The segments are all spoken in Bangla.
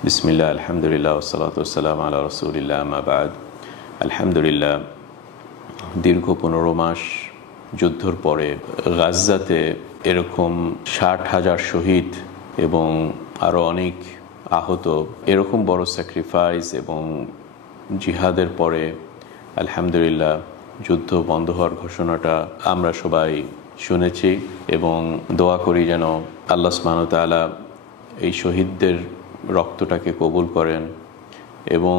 বিসমিল্লাহ আলহামদুলিল্লাহ ওসালাতাম আল্লাহ রসুলিল্লাহ আমাবাদ আলহামদুলিল্লাহ দীর্ঘ পনেরো মাস যুদ্ধর পরে গাজ্জাতে এরকম ষাট হাজার শহীদ এবং আরও অনেক আহত এরকম বড় স্যাক্রিফাইস এবং জিহাদের পরে আলহামদুলিল্লাহ যুদ্ধ বন্ধ হওয়ার ঘোষণাটা আমরা সবাই শুনেছি এবং দোয়া করি যেন আল্লাহ সুবহানাহু এই শহীদদের রক্তটাকে কবুল করেন এবং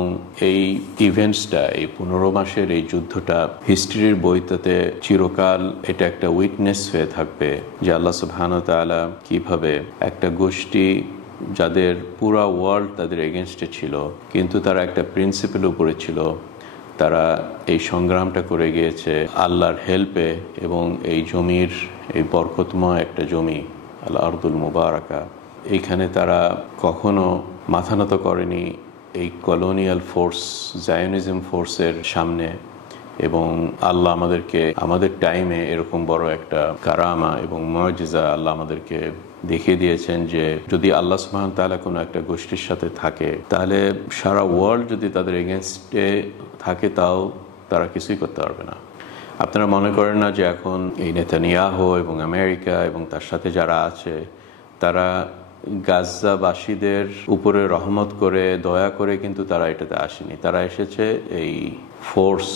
এই ইভেন্টসটা এই পনেরো মাসের এই যুদ্ধটা হিস্ট্রির বইটাতে চিরকাল এটা একটা উইটনেস হয়ে থাকবে যে আল্লাহ সুবহান তালা কীভাবে একটা গোষ্ঠী যাদের পুরা ওয়ার্ল্ড তাদের এগেনস্টে ছিল, কিন্তু তারা একটা প্রিন্সিপাল উপরে ছিল। তারা এই সংগ্রামটা করে গিয়েছে আল্লাহর হেল্পে এবং এই জমির, এই বরকতময় একটা জমি আল্লাহ আর্দুল মুবারাকা। এইখানে তারা কখনো মাথা নত করেনি এই কলোনিয়াল ফোর্স জায়নিজম ফোর্সের সামনে এবং আল্লাহ আমাদেরকে, আমাদের টাইমে এরকম বড় একটা কারামা এবং মজিজা আল্লাহ আমাদেরকে দেখিয়ে দিয়েছেন যে যদি আল্লাহ সুবহান তাআলা কোনো একটা গোষ্ঠীর সাথে থাকে, তাহলে সারা ওয়ার্ল্ড যদি তাদের এগেনস্টে থাকে, তাও তারা কিছুই করতে পারবে না। আপনারা মনে করেন না যে এখন এই নেতানিয়াহো এবং আমেরিকা এবং তার সাথে যারা আছে, তারা গাজাবাসীদের উপরে রহমত করে, দয়া করে কিন্তু তারা এটাতে আসেনি। তারা এসেছে এই ফোর্স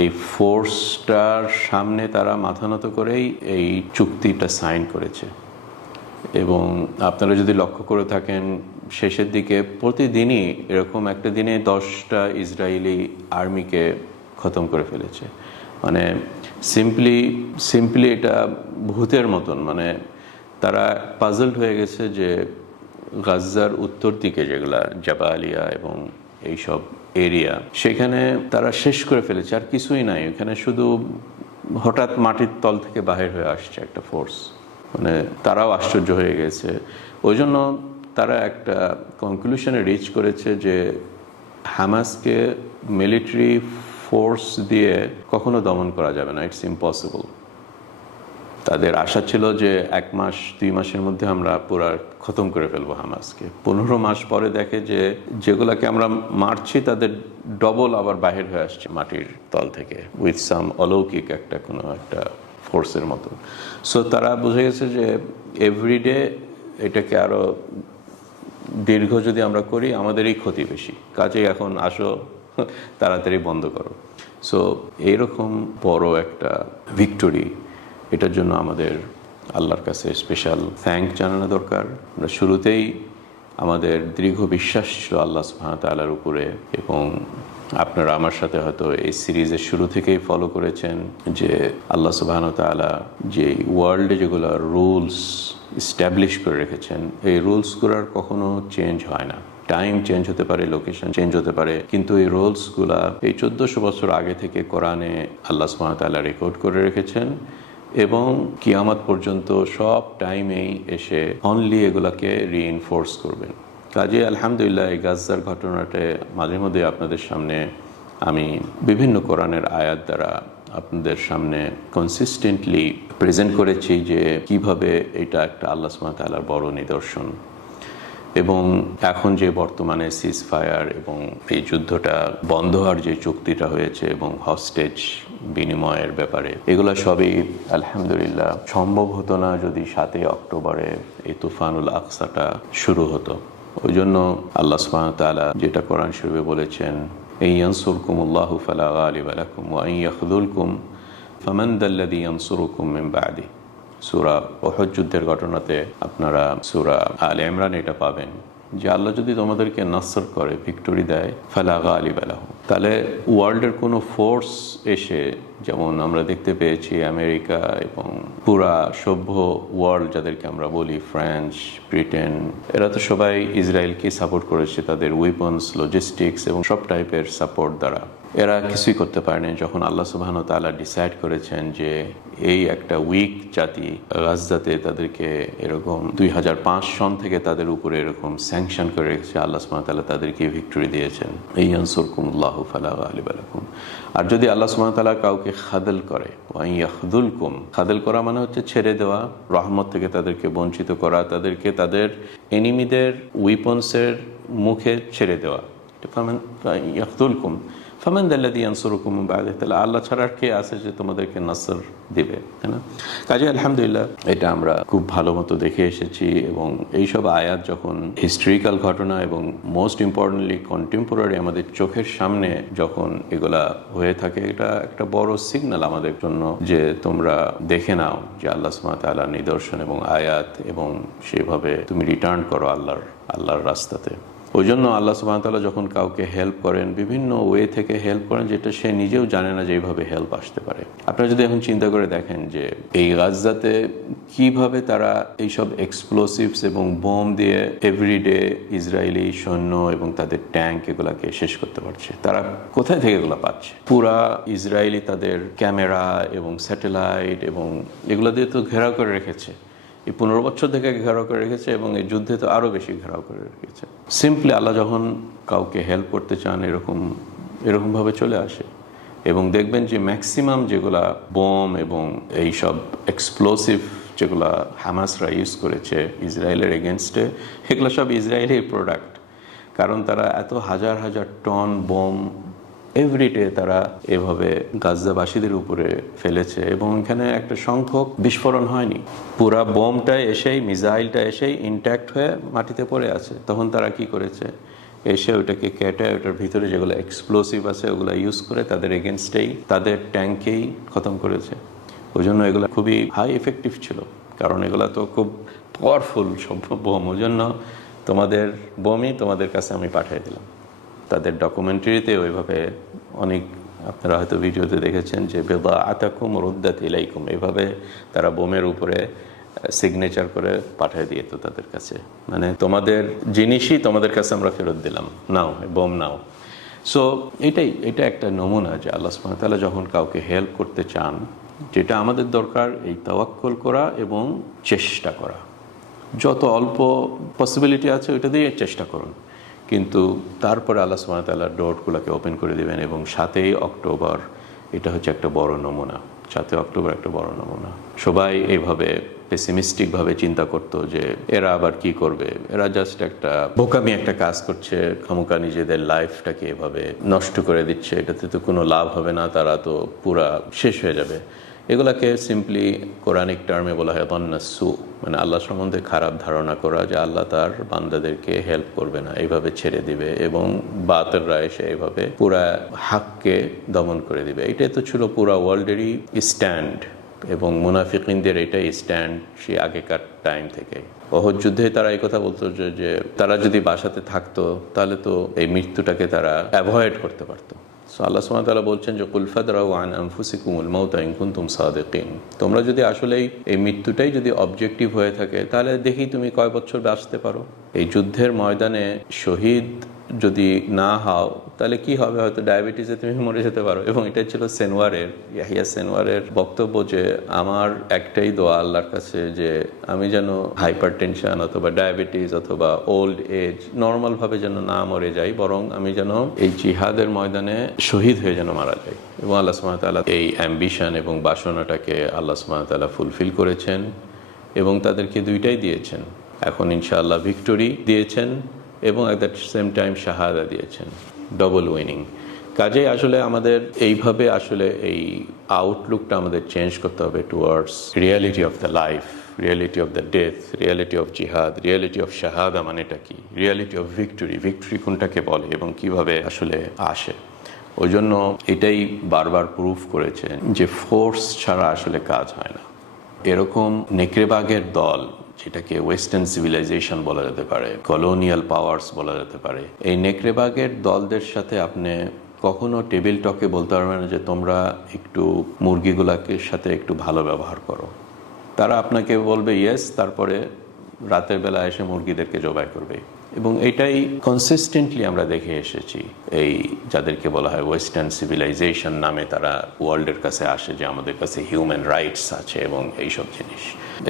এই ফোর্সটার সামনে তারা মাথা নত করেই এই চুক্তিটা সাইন করেছে। এবং আপনারা যদি লক্ষ্য করে থাকেন, শেষের দিকে প্রতিদিনই এরকম একটা দিনে দশটা ইসরায়েলি আর্মিকে খতম করে ফেলেছে। মানে সিম্পলি সিম্পলি এটা ভূতের মতন মানে তারা পাজলড হয়ে গেছে যে গাজার উত্তর দিকে যেগুলা জাবালিয়া এবং এইসব এরিয়া সেখানে তারা শেষ করে ফেলেছে, আর কিছুই নাই। ওখানে শুধু হঠাৎ মাটির তল থেকে বাহির হয়ে আসছে একটা ফোর্স মানে তারাও আশ্চর্য হয়ে গেছে। ওই জন্য তারা একটা কনক্লুশনে রিচ করেছে যে হামাসকে মিলিটারি ফোর্স দিয়ে কখনো দমন করা যাবে না। ইটস ইম্পসিবল তাদের আশা ছিল যে এক মাস, দুই মাসের মধ্যে আমরা পুরা খতম করে ফেলব হামাসকে। পনেরো মাস পরে দেখে যে যেগুলাকে আমরা মারছি, তাদের ডবল আবার বাহির হয়ে আসছে মাটির তল থেকে উইথ সাম অলৌকিক একটা কোনো একটা ফোর্সের মতো। সো তারা বুঝে গেছে যে এভরিডে এটাকে আরও দীর্ঘ যদি আমরা করি, আমাদেরই ক্ষতি বেশি। কাজেই এখন আসো, তাড়াতাড়ি বন্ধ করো। সো এইরকম বড় একটা ভিক্টোরি এটার জন্য আমাদের আল্লাহর কাছে স্পেশাল থ্যাংক জানানো দরকার। আমরা শুরুতেই আমাদের দীর্ঘ বিশ্বাস ছিল আল্লাহ সুবহানাহু তাআলার উপরে এবং আপনারা আমার সাথে হয়তো এই সিরিজের শুরু থেকেই ফলো করেছেন যে আল্লাহ সুবহানাহু তাআলা যে ওয়ার্ল্ডে যেগুলো রুলস স্ট্যাবলিশ করে রেখেছেন, এই রুলসগুলোর কখনো চেঞ্জ হয় না। টাইম চেঞ্জ হতে পারে লোকেশন চেঞ্জ হতে পারে, কিন্তু এই রুলসগুলা এই চোদ্দোশো বছর আগে থেকে কোরআনে আল্লাহ তাআলা রেকর্ড করে রেখেছেন। এবং কিয়ামত পর্যন্ত সব টাইমেই এসে অনলি এগুলাকে রিইনফোর্স করবেন। কাজে আলহামদুলিল্লাহ এই গাজদার ঘটনাটা মাঝে মধ্যে আপনাদের সামনে আমি বিভিন্ন কোরআনের আয়াত দ্বারা আপনাদের সামনে কনসিস্টেন্টলি প্রেজেন্ট করেছি যে কীভাবে এটা একটা আল্লাহ তাআলার বড় নিদর্শন। এবং এখন যে বর্তমানে সিজ ফায়ার এবং এই যুদ্ধটা বন্ধ হওয়ার যে চুক্তিটা হয়েছে এবং হস্টেজ বিনিময়ের ব্যাপারে। এগুলো সবই আলহামদুলিল্লাহ সম্ভব হতো না যদি সাতই অক্টোবরে এই তুফানুল আকসাটা শুরু হতো। ওই জন্য আল্লাহ সুবহানাহু তাআলা যেটা কোরআন শরীফে বলেছেন এই ইয়ানসুরকুম আল্লাহ ফালা গালিব লাকুম ওয়া ইন ইয়াখযুলকুম ফামান দাল্লাযী ইয়ানসুরুকুম মিন বা'দি। সুরা ওহদ যুদ্ধের ঘটনাতে আপনারা সুরা আল ইমরান এটা পাবেন। যে আল্লাহ যদি তোমাদেরকে নাসর করে ভিক্টোরি দেয় ফালাগা আলী তাহলে ওয়ার্ল্ডের কোনো ফোর্স এসে, যেমন আমরা দেখতে পেয়েছি আমেরিকা এবং পুরা সভ্য ওয়ার্ল্ড যাদেরকে আমরা বলি, ফ্রান্স, ব্রিটেন, এরা তো সবাই ইসরায়েলকে সাপোর্ট করেছে তাদের উইপন্স লজিস্টিক্স এবং সব টাইপের সাপোর্ট দ্বারা। এরা কিছুই করতে পারেনি যখন আল্লাহ সুবাহন তাআলা ডিসাইড করেছেন যে এই একটা উইক জাতি গাজাতে তাদেরকে এরকম দুই হাজার পাঁচ সন থেকে তাদের উপরে এরকম স্যাংশন করে রেখেছে, আল্লাহ সুবাহ তাআলা তাদেরকে ভিক্টোরি দিয়েছেন। এই আনসুরকুমুল্লাহ ফালাহ আলিবালাকুম আর যদি আল্লাহ সুবাহ তাআলা কাউকে খাদল করে ইয়াহদুল কুম খাদল করা মানে হচ্ছে ছেড়ে দেওয়া, রহমত থেকে তাদেরকে বঞ্চিত করা, তাদেরকে তাদের এনিমিদের উইপন্সের মুখে ছেড়ে দেওয়া। ফামান ইয়াহদুলকুম ফামান দাল্লাদি আনসুরকুম বাদে তাহলে আল্লাহ ছাড়া কে আছে যে তোমাদেরকে নাসর দিবে? তাই না? কাজে আলহামদুলিল্লাহ, এটা আমরা খুব ভালো মতো দেখে এসেছি এবং এইসব আয়াত যখন হিস্ট্রিক্যাল ঘটনা এবং মোস্ট ইম্পর্টেন্টলি কন্টেম্পোরারি আমাদের চোখের সামনে যখন এগুলা হয়ে থাকে, এটা একটা বড় সিগন্যাল আমাদের জন্য যে তোমরা দেখে নাও যে আল্লাহ সুমাত আল্লাহর নিদর্শন এবং আয়াত এবং সেভাবে তুমি রিটার্ন করো আল্লাহর আল্লাহর রাস্তাতে। ওই জন্য আল্লাহ সুবাহতাল্লাহ যখন কাউকে হেল্প করেন, বিভিন্ন ওয়ে থেকে হেল্প করেন, যেটা সে নিজেও জানে না যে এইভাবে হেল্প আসতে পারে। আপনারা যদি এখন চিন্তা করে দেখেন যে এই গাজাতে কীভাবে তারা এইসব এক্সপ্লোসিভস এবং বোম দিয়ে এভরিডে ইসরায়েলি সৈন্য এবং তাদের ট্যাঙ্ক এগুলাকে শেষ করতে পারছে, তারা কোথায় থেকে এগুলো পাচ্ছে? পুরা ইসরায়েলি তাদের ক্যামেরা এবং স্যাটেলাইট এবং এগুলো দিয়ে তো ঘেরাও করে রেখেছে। এই পনেরো বছর থেকে ঘেরাও করে রেখেছে এবং এই যুদ্ধে তো আরও বেশি ঘেরাও করে রেখেছে। সিম্পলি আল্লাহ যখন কাউকে হেল্প করতে চান, এরকম এরকমভাবে চলে আসে। এবং দেখবেন যে ম্যাক্সিমাম যেগুলা বোম এবং এইসব এক্সপ্লোসিভ যেগুলা হামাসরা ইউজ করেছে ইসরায়েলের এগেনস্টে এগুলো সব ইসরায়েলের প্রোডাক্ট কারণ তারা এত হাজার হাজার টন বোম এভরিডে তারা এভাবে গাজাবাসীদের উপরে ফেলেছে এবং এখানে একটা সংখ্যক বিস্ফোরণ হয়নি। পুরা বোমটা এসেই, মিসাইলটা এসেই ইনট্যাক্ট হয়ে মাটিতে পড়ে আছে। তখন তারা কি করেছে? এসে ওটাকে কেটে ওটার ভিতরে যেগুলো এক্সপ্লোসিভ আছে, ওগুলো ইউজ করে তাদের এগেনস্টেই তাদের ট্যাঙ্কেই খতম করেছে। ওই জন্য এগুলো খুবই হাই এফেক্টিভ ছিল। কারণ এগুলো তো খুব পাওয়ারফুল সব বোম। ওই জন্য তোমাদের বোমই তোমাদের কাছে আমি পাঠিয়ে দিলাম। তাদের ডকুমেন্টারিতে ওইভাবে অনেক আপনারা হয়তো ভিডিওতে দেখেছেন যে বেদা আতাকুম রুদ্দাত ইলাইকুম। এইভাবে তারা বোমের উপরে সিগনেচার করে পাঠিয়ে দিয়ে তো তাদের কাছে। মানে তোমাদের জিনিসই তোমাদের কাছে আমরা ফেরত দিলাম। নাও, বোম নাও। সো এটাই, এটা একটা নমুনা যে আল্লাহ সুবহানাহু যখন কাউকে হেল্প করতে চান, যেটা আমাদের দরকার এই তাওয়াক্কল করা এবং চেষ্টা করা। যত অল্প পসিবিলিটি আছে, ওইটা দিয়ে চেষ্টা করুন। কিন্তু তারপরে আল্লাহ সুমাতাল্লাহ ডোরগুলোকে ওপেন করে দেবেন এবং সাতই অক্টোবর এটা হচ্ছে একটা বড় নমুনা, সাতই অক্টোবর একটা বড় নমুনা। সবাই এইভাবে পেসিমিস্টিকভাবে চিন্তা করতো যে এরা আবার কি করবে? এরা জাস্ট একটা বোকামি একটা কাজ করছে খামুকা নিজেদের লাইফটাকে এভাবে নষ্ট করে দিচ্ছে, এটাতে তো কোনো লাভ হবে না, তারা তো পুরা শেষ হয়ে যাবে। এগুলাকে সিম্পলি কোরআনিক টার্মে বলা হয় তন্নাসু মানে আল্লাহ সম্বন্ধে খারাপ ধারণা করা যে আল্লাহ তার বান্দাদেরকে হেল্প করবে না, এইভাবে ছেড়ে দিবে এবং বাতেররা এসে এইভাবে পুরা হাককে দমন করে দিবে। এটাই তো ছিল পুরা ওয়ার্ল্ডেরই স্ট্যান্ড এবং মুনাফিকিনদের এটাই স্ট্যান্ড সেই আগেকার টাইম থেকে। অহজ যুদ্ধে তারা এই কথা বলতো যে তারা যদি বাসাতে থাকতো তাহলে তো এই মৃত্যুটাকে তারা অ্যাভয়েড করতে পারতো। সো আল্লাহ সুমাতালা বলছেন যে কুলফাদ রাউ আন আনফুসিকুমুল মাউতা ইনকুন্তুম সাদেকিন। তোমরা যদি আসলেই এই মৃত্যুটাই যদি অবজেক্টিভ হয়ে থাকে, তাহলে দেখি তুমি কয় বছর বাঁচতে পারো। এই যুদ্ধের ময়দানে শহীদ যদি না হও তাহলে কি হবে? হয়তো ডায়াবেটিসে তুমি মরে যেতে পারো। এবং এটা ছিল সেনওয়ারের, ইয়াহিয়া সেনওয়ারের বক্তব্য যে, আমার একটাই দোয়া আল্লাহর কাছে যে, আমি যেন হাইপার টেনশন অথবা ডায়াবেটিস অথবা ওল্ড এজ নর্মালভাবে যেন না মরে যাই, বরং আমি যেন এই জিহাদের ময়দানে শহীদ হয়ে যেন মারা যাই। এবং আল্লাহ সুমাতাল্লাহ এই অ্যাম্বিশন এবং বাসনাটাকে আল্লাহ সুমাতাল্লাহ ফুলফিল করেছেন এবং তাদেরকে দুইটাই দিয়েছেন। এখন ইনশাআল্লাহ ভিক্টোরি দিয়েছেন এবং অ্যাট দ্য সেম টাইম শাহাদা দিয়েছেন। ডবল উইনিং কাজেই আসলে আমাদের এইভাবে আসলে এই আউটলুকটা আমাদের চেঞ্জ করতে হবে towards reality of the life reality of the death reality of jihad reality of শাহাদা মানেটা কি? রিয়ালিটি অফ ভিক্টোরি ভিক্টোরি কোনটাকে বলে এবং কীভাবে আসলে আসে? ওই জন্য এটাই বারবার প্রুফ করেছে যে ফোর্স ছাড়া আসলে কাজ হয় না। এরকম নেকড়েবাগের দল যেটাকে ওয়েস্টার্ন সিভিলাইজেশন বলা যেতে পারে কলোনিয়াল পাওয়ার্স বলা যেতে পারে। এই নেকড়েবাগের দলদের সাথে আপনি কখনো টেবিল টকে বলতে পারবেন না যে তোমরা একটু মুরগিগুলাকে সাথে একটু ভালো ব্যবহার করো। তারা আপনাকে বলবে ইয়েস তারপরে রাতের বেলা এসে মুরগিদেরকে জবাই করবে। এবং এটাই কনসিস্টেন্টলি আমরা দেখে এসেছি। এই যাদেরকে বলা হয় ওয়েস্টার্ন সিভিলাইজেশন নামে তারা ওয়ার্ল্ডের কাছে আসে যে আমাদের কাছে হিউম্যান রাইটস আছে এবং এইসব জিনিস।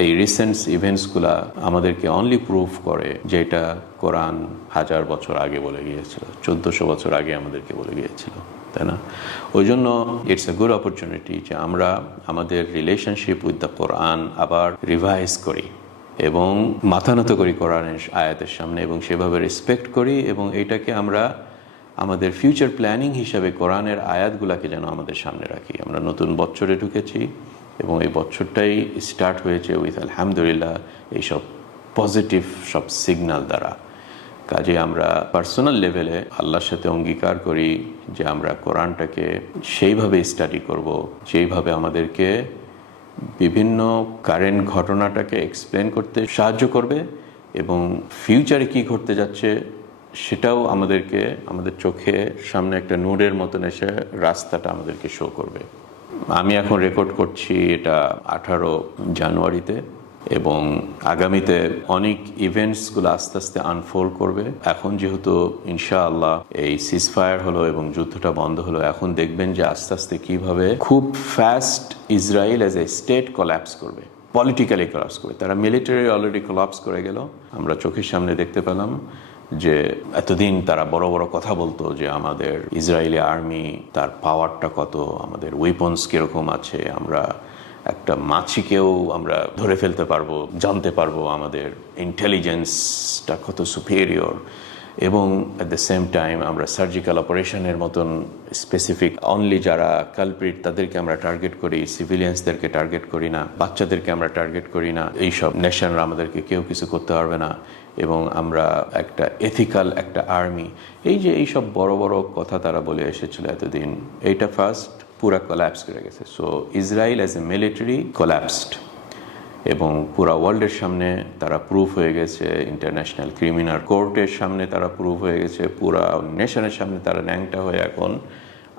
এই রিসেন্ট ইভেন্টসগুলা আমাদেরকে অনলি প্রুভ করে যে এটা কোরআন হাজার বছর আগে বলে গিয়েছিল, চোদ্দোশো বছর আগে আমাদেরকে বলে গিয়েছিল, তাই না? ওই জন্য ইটস এ গুড অপরচুনিটি যে আমরা আমাদের রিলেশনশিপ উইথ দ্য কোরআন আবার রিভাইজ করি। এবং মাথা নত করি কোরআনের আয়াতের সামনে এবং সেভাবে রেসপেক্ট করি এবং এটাকে আমরা আমাদের ফিউচার প্ল্যানিং হিসাবে কোরআনের আয়াতগুলোকে যেন আমাদের সামনে রাখি। আমরা নতুন বছরে ঢুকেছি এবং এই বছরটাই স্টার্ট হয়েছে উইথ আলহামদুলিল্লাহ এইসব পজিটিভ সব সিগন্যাল দ্বারা। কাজে আমরা পার্সোনাল লেভেলে আল্লাহর সাথে অঙ্গীকার করি যে আমরা কোরআনটাকে সেইভাবে স্টাডি করব, যেইভাবে আমাদেরকে বিভিন্ন কারেন্ট ঘটনাটাকে এক্সপ্লেন করতে সাহায্য করবে এবং ফিউচারে কি ঘটতে যাচ্ছে সেটাও আমাদেরকে, আমাদের চোখে সামনে একটা নোডের মতন এসে রাস্তাটা আমাদেরকে শো করবে। আমি এখন রেকর্ড করছি এটা আঠারো জানুয়ারিতে। এবং আগামীতে অনেক ইভেন্টসগুলো আস্তে আস্তে আনফোল্ড করবে। এখন যেহেতু ইনশাআল্লাহ এই সিজফায়ার হলো এবং যুদ্ধটা বন্ধ হলো, এখন দেখবেন যে আস্তে আস্তে কীভাবে খুব fast Israel as a state collapse করবে পলিটিক্যালি কলাপস করবে। তারা মিলিটারি অলরেডি কলাপস করে গেল। আমরা চোখের সামনে দেখতে পেলাম যে এতদিন তারা বড় বড় কথা বলতো যে আমাদের ইসরায়েলি আর্মি তার পাওয়ারটা কত, আমাদের ওয়েপন্স কীরকম আছে, আমরা একটা মাছিকেও আমরা ধরে ফেলতে পারব, জানতে পারব আমাদের ইন্টেলিজেন্সটা কত সুপিরিয়র এবং অ্যাট দ্য সেম টাইম আমরা সার্জিক্যাল অপারেশনের মতন স্পেসিফিক অনলি যারা কালপ্রিট তাদেরকে আমরা টার্গেট করি সিভিলিয়ান্সদেরকে টার্গেট করি না, বাচ্চাদেরকে আমরা টার্গেট করি না, এইসব নেশনরা আমাদেরকে কেউ কিছু করতে পারবে না এবং আমরা একটা এথিক্যাল একটা আর্মি এই যে এইসব বড় বড় কথা তারা বলে এসেছিল এতদিন, এইটা ফার্স্ট পুরা কোল্যাপস করে গেছে। So Israel as a military collapsed এবং পুরা ওয়ার্ল্ডের সামনে তারা প্রুফ হয়ে গেছে ইন্টারন্যাশনাল ক্রিমিনাল কোর্টের সামনে তারা প্রুফ হয়ে গেছে, পুরা নেশনের সামনে তারা ন্যাংটা হয়ে এখন।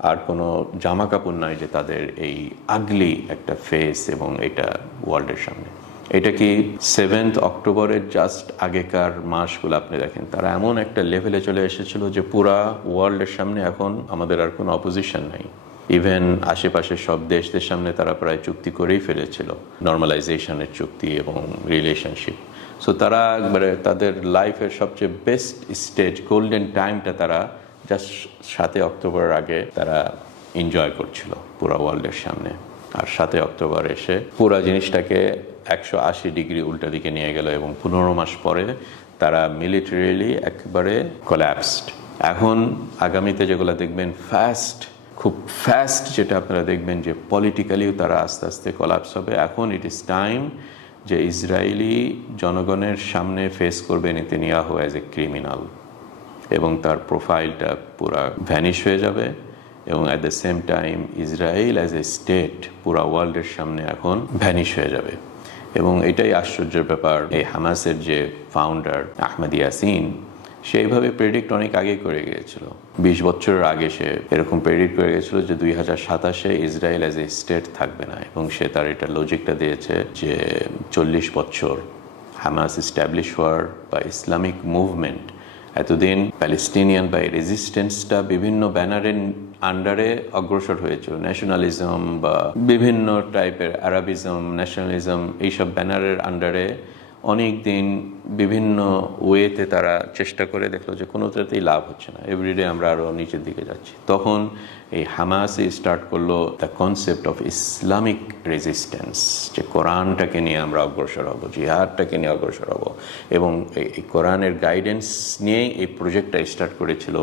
আর কোনো জামা কাপড় নাই যে তাদের এই আগলি একটা ফেস এবং এটা ওয়ার্ল্ডের সামনে। এটা কি সেভেন্থ অক্টোবরের জাস্ট আগেকার মাসগুলো আপনি দেখেন, তারা এমন একটা লেভেলে চলে এসেছিল যে পুরা ওয়ার্ল্ডের সামনে এখন আমাদের আর কোনো অপোজিশন নাই। ইভেন আশেপাশের সব দেশদের সামনে তারা প্রায় চুক্তি করেই ফেলেছিল নর্মালাইজেশনের চুক্তি এবং রিলেশনশিপ সো তারা একবারে তাদের লাইফের সবচেয়ে বেস্ট স্টেজ গোল্ডেন টাইমটা তারা জাস্ট সাতই অক্টোবরের আগে তারা এনজয় করছিল পুরো ওয়ার্ল্ডের সামনে। আর সাতই অক্টোবর এসে পুরো জিনিসটাকে একশো আশি ডিগ্রি উল্টা দিকে নিয়ে গেল এবং পনেরো মাস পরে তারা মিলিটারিলি একেবারে কোল্যাপসড এখন আগামীতে যেগুলো দেখবেন ফাস্ট খুব ফাস্ট যেটা আপনারা দেখবেন যে পলিটিক্যালিও তারা আস্তে আস্তে কলাপস হবে। এখন ইট ইজ টাইম যে ইসরায়েলি জনগণের সামনে ফেস করবে নেতেনিয়াহু অ্যাজ এ ক্রিমিনাল এবং তার প্রোফাইলটা পুরা ভ্যানিশ হয়ে যাবে এবং at the same time Israel as a state পুরা ওয়ার্ল্ডের সামনে এখন ভ্যানিশ হয়ে যাবে। এবং এটাই আশ্চর্যের ব্যাপার, এই হামাসের যে ফাউন্ডার আহমেদ ইয়াসিন সেইভাবে প্রেডিক্ট অনেক আগে করে গিয়েছিল। বিশ বছরের আগে সে এরকম প্রেডিক্ট করে গেছিল যে দুই হাজার সাতাশে ইসরায়েল অ্যাজ এ স্টেট থাকবে না এবং সে তার এটা লজিকটা দিয়েছে যে চল্লিশ বছর হামাস স্ট্যাবলিশ হওয়ার বা ইসলামিক মুভমেন্ট এতদিন প্যালেস্টিনিয়ান বা রেজিস্ট্যান্সটা বিভিন্ন ব্যানারের আন্ডারে অগ্রসর হয়েছিল। ন্যাশনালিজম বা বিভিন্ন টাইপের আরবিজম ন্যাশনালিজম এইসব ব্যানারের আন্ডারে অনেক দিন বিভিন্ন ওয়েতে তারা চেষ্টা করে দেখল যে কোনোটাতেই লাভ হচ্ছে না। এভরিডে আমরা আরও নিচের দিকে যাচ্ছি। তখন এই হামাসই স্টার্ট করল the concept of Islamic resistance যে কোরআনটাকে নিয়ে আমরা অগ্রসর হব, জিহাদটাকে নিয়ে অগ্রসর হব। এবং এই কোরআনের গাইডেন্স নিয়েই এই প্রজেক্টটা স্টার্ট করেছিল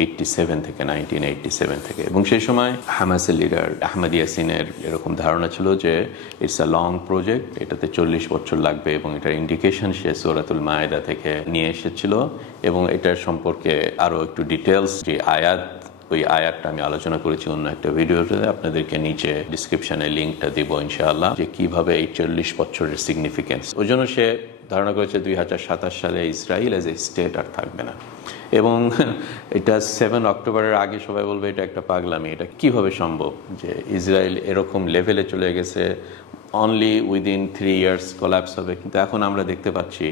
এইটটি সেভেন থেকে নাইনটিন এইটটি সেভেন থেকে। এবং সেই সময় হামাসের লিডার আহমেদ ইয়াসিনের এরকম ধারণা ছিল যে ইটস আ লং প্রজেক্ট এটাতে চল্লিশ বছর লাগবে এবং এটার ইন্ডিকেশন সে সৌরাতুল মায়েদা থেকে নিয়ে এসেছিল এবং এটার সম্পর্কে আরও একটু ডিটেলস যে আয়াত, ওই আয়াতটা আমি আলোচনা করেছি অন্য একটা ভিডিওতে, আপনাদেরকে নিচে ডিসক্রিপশনে লিঙ্কটা দিব ইনশাআল্লাহ, যে কীভাবে এই চল্লিশ বছরের সিগনিফিকেন্স ওই জন্য সে ধারণা করেছে দুই হাজার সাতাশ সালে ইসরায়েল এজ এ স্টেট আর থাকবে না। এবং এটা সেভেন অক্টোবরের আগে সবাই বলবে, এটা একটা পাগলামি। এটা কীভাবে সম্ভব যে ইসরায়েল এরকম লেভেলে চলে গেছে? Only within three years collapse হবে। কিন্তু এখন আমরা দেখতে পাচ্ছি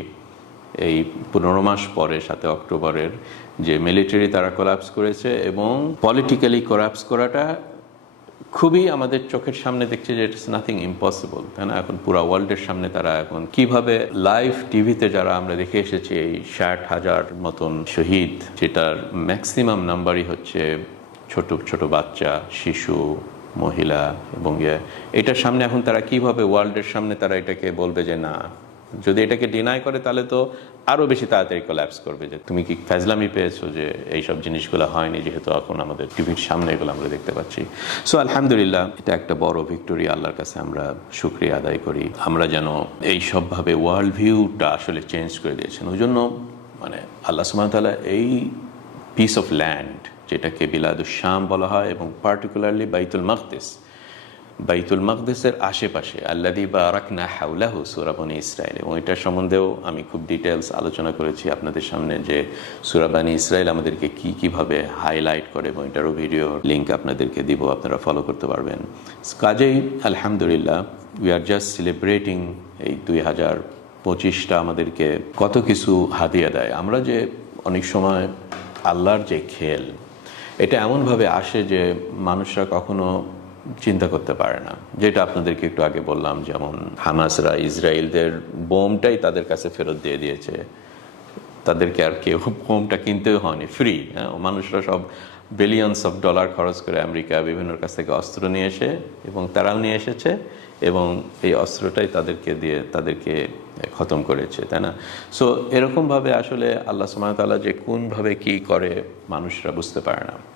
এই পনেরো মাস পরে সাথে অক্টোবরের, যে মিলিটারি তারা কলাপস করেছে এবং পলিটিক্যালি কলাপস করাটা খুবই আমাদের চোখের সামনে দেখছে যে ইটস নাথিং ইম্পসিবল তাই না? এখন পুরো ওয়ার্ল্ডের সামনে তারা এখন কীভাবে লাইভ টিভিতে যারা আমরা দেখে এসেছি, এই ষাট হাজার মতন শহীদ, যেটার ম্যাক্সিমাম নাম্বারই হচ্ছে ছোট ছোট বাচ্চা, শিশু, মহিলা এবং ইয়ে এটার সামনে এখন তারা কীভাবে ওয়ার্ল্ডের সামনে তারা এটাকে বলবে যে না? যদি এটাকে ডিনাই করে তাহলে তো আরও বেশি তাড়াতাড়ি কোল্যাপস করবে যে তুমি কি ফ্যাজলামি পেয়েছ যে এইসব জিনিসগুলো হয়নি, যেহেতু এখন আমাদের টিভির সামনে এগুলো আমরা দেখতে পাচ্ছি। সো আলহামদুলিল্লাহ, এটা একটা বড় ভিক্টোরি আল্লাহর কাছে আমরা শুক্রিয়া আদায় করি। আমরা যেন এই সবভাবে ওয়ার্ল্ড ভিউটা আসলে চেঞ্জ করে দিয়েছেন। ওই জন্য মানে আল্লাহ সুমতালা এই পিস অফ ল্যান্ড যেটাকে বিলাদুস শাম বলা হয় এবং পার্টিকুলারলি বাইতুল মকদিস বাইতুল মকদেসের আশেপাশে আল্লাদি বা রাকনা হাউলাহু সুরাবানি ইসরায়েল এবং এটার সম্বন্ধেও আমি খুব ডিটেলস আলোচনা করেছি আপনাদের সামনে যে সুরাবানি ইসরায়েল আমাদেরকে কি কীভাবে হাইলাইট করে এবং এটারও ভিডিও লিঙ্ক আপনাদেরকে দিব, আপনারা ফলো করতে পারবেন। কাজেই আলহামদুলিল্লাহ উই আর জাস্ট সেলিব্রেটিং এই দুই হাজার পঁচিশটা আমাদেরকে কত কিছু হাদিয়া দেয়। আমরা যে অনেক সময় আল্লাহর যে খেল, এটা এমনভাবে আসে যে মানুষরা কখনো চিন্তা করতে পারে না। যেটা আপনাদেরকে একটু আগে বললাম, যেমন হামাসরা, ইসরায়েলদের বোমটাই তাদের কাছে ফেরত দিয়ে দিয়েছে। তাদেরকে আর কেউ বোমটা কিনতেও হয়নি ফ্রি হ্যাঁ? মানুষরা সব বিলিয়নস অফ ডলার খরচ করে আমেরিকা বিভিন্নর কাছ থেকে অস্ত্র নিয়ে এসে এবং তারাও নিয়ে এসেছে এবং এই অস্ত্রটাই তাদেরকে দিয়ে, তাদেরকে খতম করেছে, তাই না? সো এরকমভাবে আসলে আল্লাহ সুমাতাল্লাহ যে কোনভাবে কি করে, মানুষরা বুঝতে পারে না।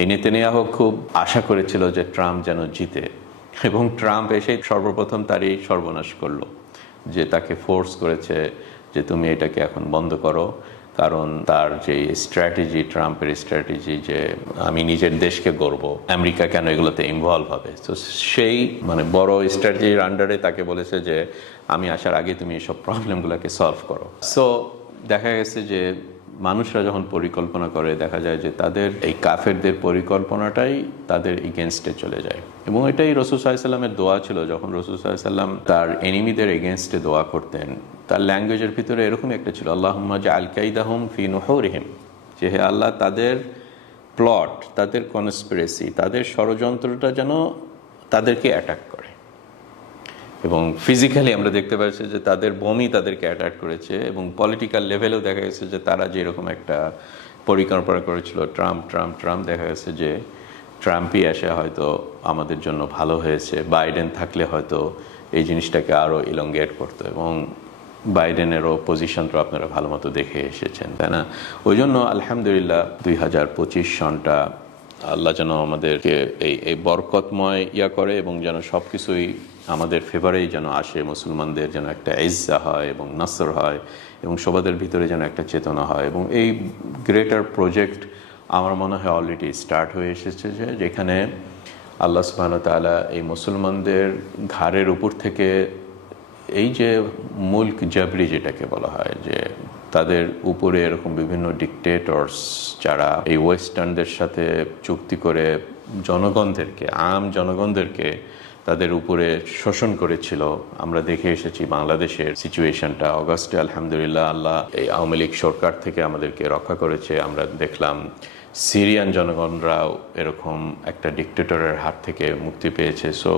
এই নেতানিয়াহু খুব আশা করেছিল যে ট্রাম্প যেন জিতে। এবং ট্রাম্প এসে সর্বপ্রথম তারই সর্বনাশ করল, যে তাকে ফোর্স করেছে যে তুমি এটাকে এখন বন্ধ করো। কারণ তার যে স্ট্র্যাটেজি ট্রাম্পের স্ট্র্যাটেজি যে আমি নিজের দেশকে গড়ব, আমেরিকা কেন এগুলোতে ইনভলভ হবে? তো সেই মানে বড় স্ট্র্যাটেজির আন্ডারে তাকে বলেছে যে, আমি আসার আগে তুমি এসব প্রবলেমগুলোকে সলভ করো। সো দেখা গেছে যে মানুষরা যখন পরিকল্পনা করে, দেখা যায় যে তাদের এই কাফেরদের পরিকল্পনাটাই তাদের এগেনস্টে চলে যায়। এবং এটাই রসুল সাল্লামের দোয়া ছিল, যখন রসুল সাল্লাম তার এনিমিদের এগেনস্টে দোয়া করতেন। তার ল্যাঙ্গুয়েজের ভিতরে এরকম একটা ছিল আল্লাহ যে আল কাইদাহম ফি নুহরিহিম। যে হে আল্লাহ, তাদের প্লট তাদের কনস্পিরেসি তাদের ষড়যন্ত্রটা যেন তাদেরকে অ্যাটাক করে। এবং ফিজিক্যালি আমরা দেখতে পাচ্ছি যে তাদের বমি তাদেরকে অ্যাটাক করেছে এবং পলিটিক্যাল লেভেলেও দেখা গেছে যে তারা যেরকম একটা পরিকল্পনা করেছিল, ট্রাম্প ট্রাম্প ট্রাম্প, দেখা গেছে যে ট্রাম্পই এসে হয়তো আমাদের জন্য ভালো হয়েছে, বাইডেন থাকলে হয়তো এই জিনিসটাকে আরও ইলঙ্গেট করতো এবং বাইডেনেরও পজিশন তো আপনারা ভালো মতো দেখে এসেছেন, তাই না? ওই জন্য আলহামদুলিল্লাহ দুই হাজার পঁচিশ সনটা আল্লাহ যেন আমাদেরকে এই এই বরকতময় ইয়া করে এবং যেন সব কিছুই আমাদের ফেভারেই যেন আসে, মুসলমানদের যেন একটা ইজ্জা হয় এবং নাসর হয় এবং সবাদের ভিতরে যেন একটা চেতনা হয় এবং এই গ্রেটার প্রজেক্ট আমার মনে হয় অলরেডি স্টার্ট হয়ে এসেছে যে যেখানে আল্লাহ সুবাহ তালা এই মুসলমানদের ঘাড়ের উপর থেকে এই যে মুল্ক জাবরি যেটাকে বলা হয় যে তাদের উপরে এরকম বিভিন্ন ডিকটেটরস যারা এই ওয়েস্টার্নদের সাথে চুক্তি করে জনগণদেরকে, আম জনগণদেরকে তাদের উপরে শোষণ করেছিল। আমরা দেখে এসেছি বাংলাদেশের সিচুয়েশনটা। অগস্টে আলহামদুলিল্লাহ আল্লাহ এই আওয়ামী লীগ সরকার থেকে আমাদেরকে রক্ষা করেছে। আমরা দেখলাম সিরিয়ান জনগণরাও এরকম একটা ডিকটেটরের হাত থেকে মুক্তি পেয়েছে। সো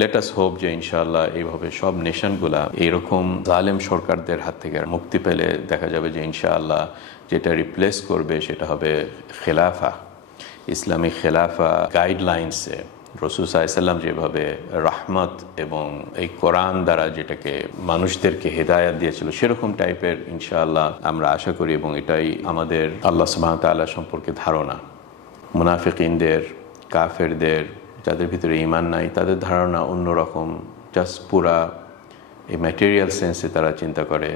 লেটাস হোপ যে ইনশাআল্লাহ এইভাবে সব নেশনগুলা এইরকম জালেম সরকারদের হাত থেকে মুক্তি পেলে দেখা যাবে যে ইনশাআল্লাহ যেটা রিপ্লেস করবে সেটা হবে খেলাফা ইসলামী খেলাফা গাইডলাইন্সে রসুল সাল্লাম যেভাবে রাহমত এবং এই কোরআন দ্বারা যেটাকে মানুষদেরকে হেদায়াত দিয়েছিল, সেরকম টাইপের ইনশাআল্লাহ আমরা আশা করি এবং এটাই আমাদের আল্লাহ সুবাহ তাল্লাহ সম্পর্কে ধারণা। মুনাফিকিনদের, কাফেরদের যাদের ভিতরে ইমান নাই, তাদের ধারণা অন্যরকম জাস্ট পুরা এই ম্যাটেরিয়াল সেন্সে তারা চিন্তা করে,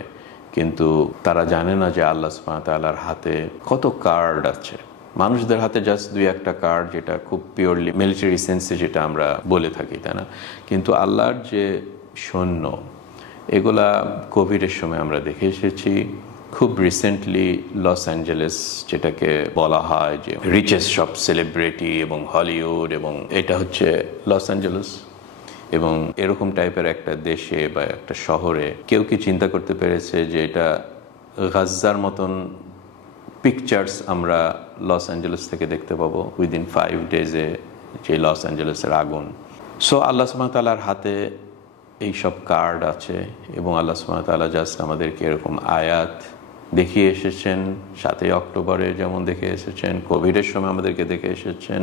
কিন্তু তারা জানে না যে আল্লাহ সুবাহ তাল্লাহর হাতে কত কার্ড আছে। মানুষদের হাতে জাস্ট দুই একটা কার্ড যেটা খুব পিওরলি মিলিটারি সেন্সে যেটা আমরা বলে থাকি, তাই না? কিন্তু আল্লাহর যে সৈন্য, এগুলা কোভিডের সময় আমরা দেখে এসেছি। খুব রিসেন্টলি লস অ্যাঞ্জেলেস যেটাকে বলা হয় যে রিচেস্ট সব সেলিব্রিটি এবং হলিউড এবং এটা হচ্ছে লস অ্যাঞ্জেলেস এবং এরকম টাইপের একটা দেশে বা একটা শহরে কেউ কি চিন্তা করতে পেরেছে যে এটা গাজ্জার মতন পিকচার্স আমরা লস অ্যাঞ্জেলেস থেকে দেখতে পাবো উইদিন ফাইভ ডেজে যে লস অ্যাঞ্জেলেসের আগুন। সো আল্লাহ সুমতালার হাতে এই সব কার্ড আছে এবং আল্লাহ সুমতাল্লাহ জাস্ট আমাদেরকে এরকম আয়াত দেখিয়ে এসেছেন, সাতই অক্টোবরে যেমন দেখে এসেছেন কোভিডের সময় আমাদেরকে দেখে এসেছেন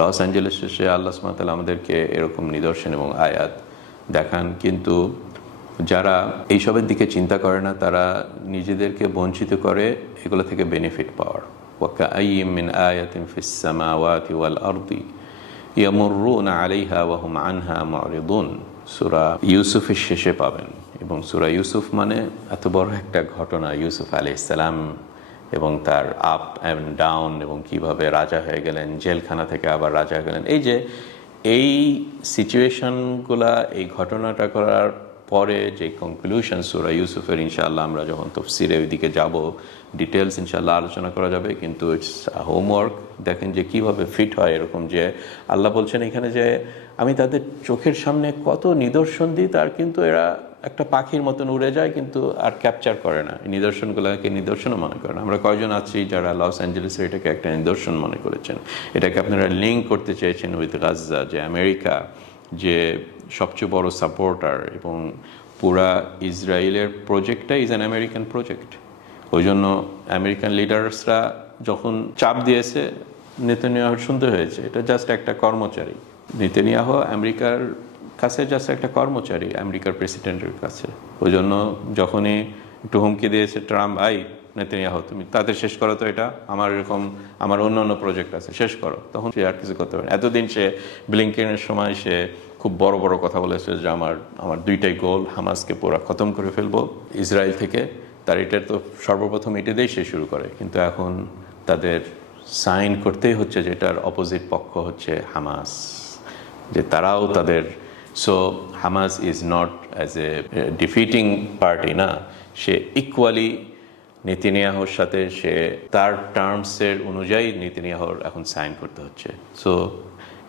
লস অ্যাঞ্জেলেস এসে আল্লাহ সুমতাল্লাহ আমাদেরকে এরকম নিদর্শন এবং আয়াত দেখান। কিন্তু যারা এইসবের দিকে চিন্তা করে না, তারা নিজেদেরকে বঞ্চিত করে এগুলো থেকে বেনিফিট পাওয়ার। আয়াতিন ফিস সামাওয়াতি ওয়াল আরদি ইয়ামুরুনা আলাইহা ওয়া হুম আনহা মুরিদুন সূরা ইউসুফের শেষে পাবেন এবং সুরা ইউসুফ মানে এত বড় একটা ঘটনা ইউসুফ আলাইহিস সালাম এবং তার আপ অ্যান্ড ডাউন এবং কীভাবে রাজা হয়ে গেলেন, জেলখানা থেকে আবার রাজা হয়ে গেলেন। এই যে, এই সিচুয়েশনগুলা এই ঘটনাটা করার পরে যে কনক্লুশন সুরা ইউসুফের, ইনশাআল্লাহ আমরা যখন তফসিরে ওইদিকে যাব ডিটেলস ইনশাআল্লাহ আলোচনা করা যাবে। কিন্তু ইটস হোমওয়ার্ক দেখেন যে কীভাবে ফিট হয় এরকম যে আল্লাহ বলছেন এখানে যে আমি তাদের চোখের সামনে কত নিদর্শন দিই, তার কিন্তু এরা একটা পাখির মতন উড়ে যায়, কিন্তু আর ক্যাপচার করে না। এই নিদর্শনগুলোকে নিদর্শনও মনে করে না। আমরা কয়জন আছি যারা লস অ্যাঞ্জেলেসের এটাকে একটা নিদর্শন মনে করেছেন? এটাকে আপনারা লিঙ্ক করতে চেয়েছেন উইথ গাজা যে আমেরিকা যে সবচেয়ে বড় সাপোর্টার এবং পুরা ইসরায়েলের প্রজেক্টটা ইজ অ্যান আমেরিকান প্রজেক্ট ওই জন্য আমেরিকান লিডার্সরা যখন চাপ দিয়েছে নেতনিয়াহ শুনতে হয়েছে, এটা জাস্ট একটা কর্মচারী। নেতনিয়াহ আমেরিকার কাছে জাস্ট একটা কর্মচারী, আমেরিকার প্রেসিডেন্টের কাছে। ওই জন্য যখনই একটু হুমকি দিয়েছে ট্রাম্প, আই নেতনিয়াহ, তুমি তাদের শেষ করো তো এটা? আমার এরকম, আমার অন্য অন্য প্রজেক্ট আছে, শেষ করো। তখন সে আর কিছু করতে পারে। এতদিন সে ব্লিঙ্কেনের সময় সে খুব বড় বড় কথা বলেছে যে আমার আমার দুইটাই গোল হামাসকে পুরো খতম করে ফেলব। ইসরায়েল থেকে তার এটা তো সর্বপ্রথম এটা দিয়েই সে শুরু করে। কিন্তু এখন তাদের সাইন করতেই হচ্ছে যেটার অপোজিট পক্ষ হচ্ছে হামাস, যে তারাও তাদের so Hamas is not as a defeating party না, সে ইকুয়ালি নীতিনিয়াহর সাথে সে তার টার্মসের অনুযায়ী নীতিনিয়াহর এখন সাইন করতে হচ্ছে। সো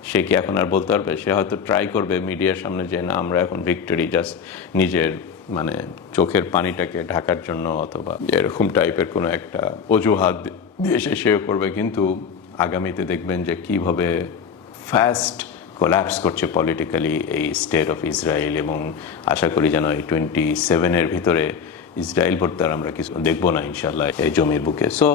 সে কি এখন আর বলতে পারবে? সে হয়তো ট্রাই করবে মিডিয়ার সামনে যে, না, আমরা এখন ভিক্টোরি জাস্ট নিজের মানে চোখের পানিটাকে ঢাকার জন্য অথবা এরকম টাইপের কোনো একটা অজুহাত দিয়ে সে সেও করবে। কিন্তু আগামীতে দেখবেন যে, কীভাবে ফাস্ট কোল্যাপস করছে পলিটিক্যালি এই স্টেট অফ ইসরায়েল এবং আশা করি যেন এই টোয়েন্টি সেভেনের ভিতরে ইসরায়েল ভোট তার আমরা কিছু দেখব না ইনশাল্লাহ এই জমির বুকে। সো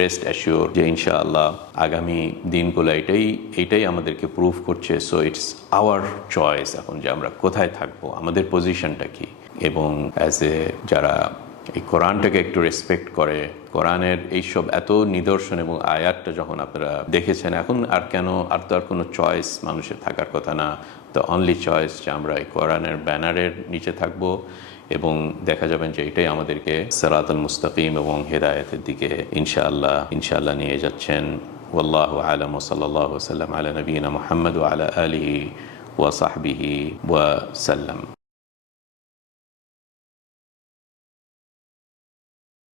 রেস্ট অ্যাসিওর যে ইনশাআল্লাহ আগামী দিনগুলো এটাই এটাই আমাদেরকে প্রুভ করছে। সো ইটস আওয়ার চয়েস এখন যে আমরা কোথায় থাকব, আমাদের পজিশনটা কি। এবং অ্যাজ এ যারা এই কোরআনটাকে একটু রেসপেক্ট করে, কোরআনের এইসব এত নিদর্শন এবং আয়াতটা যখন আপনারা দেখেছেন, এখন আর কেন, আর তো আর কোনো চয়েস মানুষের থাকার কথা না। দ্য অনলি চয়েস যে আমরা এই কোরআনের ব্যানারের নিচে থাকব। এবং দেখা যাবেন যে এটাই আমাদেরকে সারাতুল মুস্তাকিম এবং হেদায়েতের দিকে ইনশাআল্লাহ ইনশাআল্লাহ নিয়ে যাচ্ছেন والله أعلم وصلى الله وسلم على نبينا محمد وعلى آله وصحبه وسلم